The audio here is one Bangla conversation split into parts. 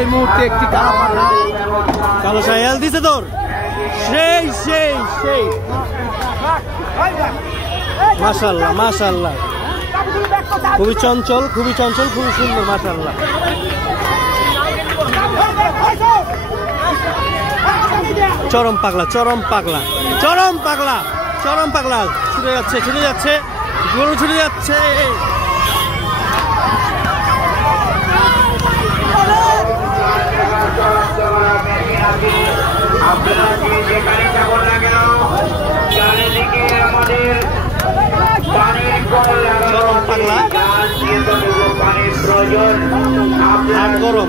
এই মুহূর্তে একটি কালো শায়াল দিছে তোর সেই সেই সেই মাশাআল্লাহ মাশাআল্লাহ খুবই চঞ্চল খুবই সুন্দর মাশাআল্লাহ চরম পাগলা ছুটে যাচ্ছে গরু ছুটে যাচ্ছে চরম পাগলা হাত গরম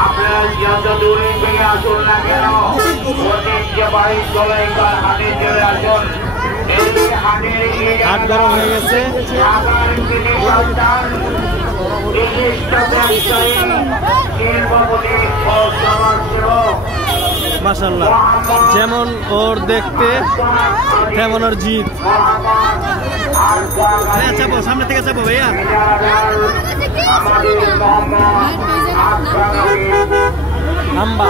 আপনার যত দূরে থেকে আসুন না কেন যে বাড়ির চলাইকার হাটে চলে আসুন হাত গরম হয়ে গেছে মাশাআল্লাহ যেমন ওর দেখতে তেমন ওর জিদ চাপো সামনে থেকে চাপো ভাইয়া হাম্বা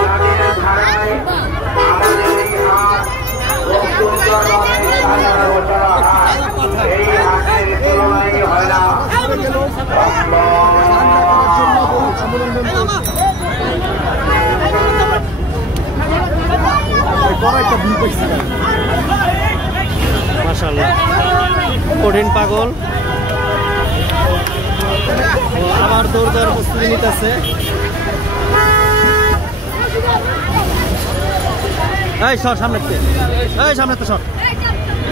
মাশাআল্লাহ কঠিন পাগল আবার দৌড় প্রস্তুতি নিতেছে সামনে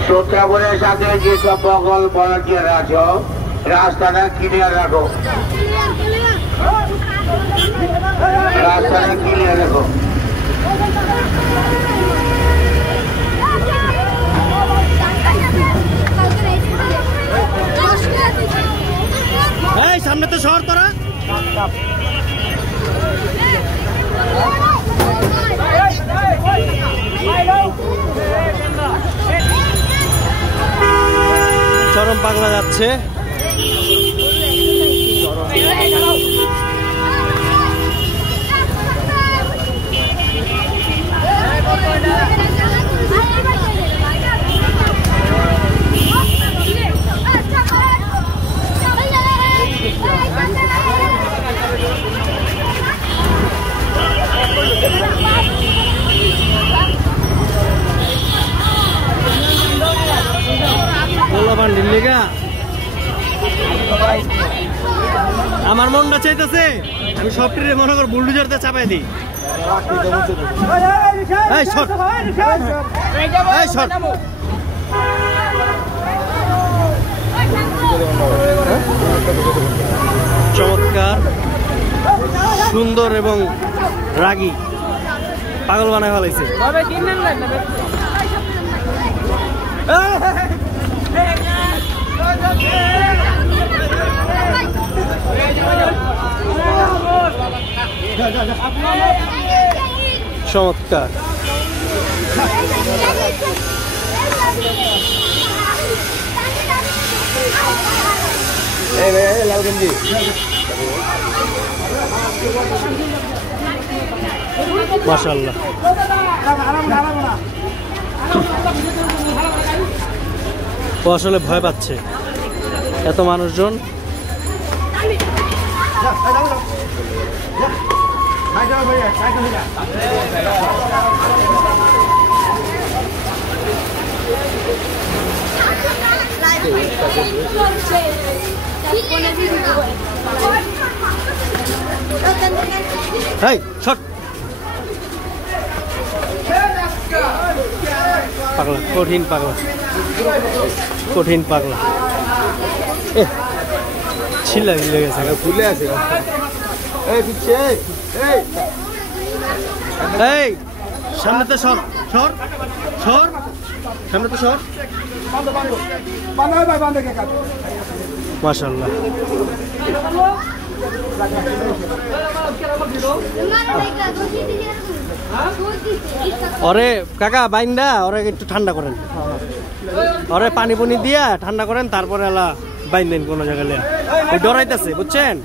শ্রোতাবনের সাথে যেসব পাগল ভলান্টিয়ার আছো রাস্তাটা ক্লিয়ার রাখো সামনে তো শহর তোরা চরম পাগলা যাচ্ছে আমার মনটা চাইতেছে আমি সবটিরে মনে কর বুলডোজারতে চাপাই দিই চমৎকার সুন্দর এবং রাগী পাগল বানায় ফেলাইছে চমৎকার মাশাআল্লাহ ও আসলে ভয় পাচ্ছে এত মানুষজন পাগলা কঠিন পাগলা ছিলা গেছে ফুলে আছে সামনে তো সর সামনে তো সর মাশাআল্লাহ ওরে কাকা বাইন্দা ওরে একটু ঠান্ডা করেন ওরে পানি দিয়া ঠান্ডা করেন তারপরে এলা বাইন্দেন কোনো জায়গায় ওই ডরাইতেছে বুঝছেন।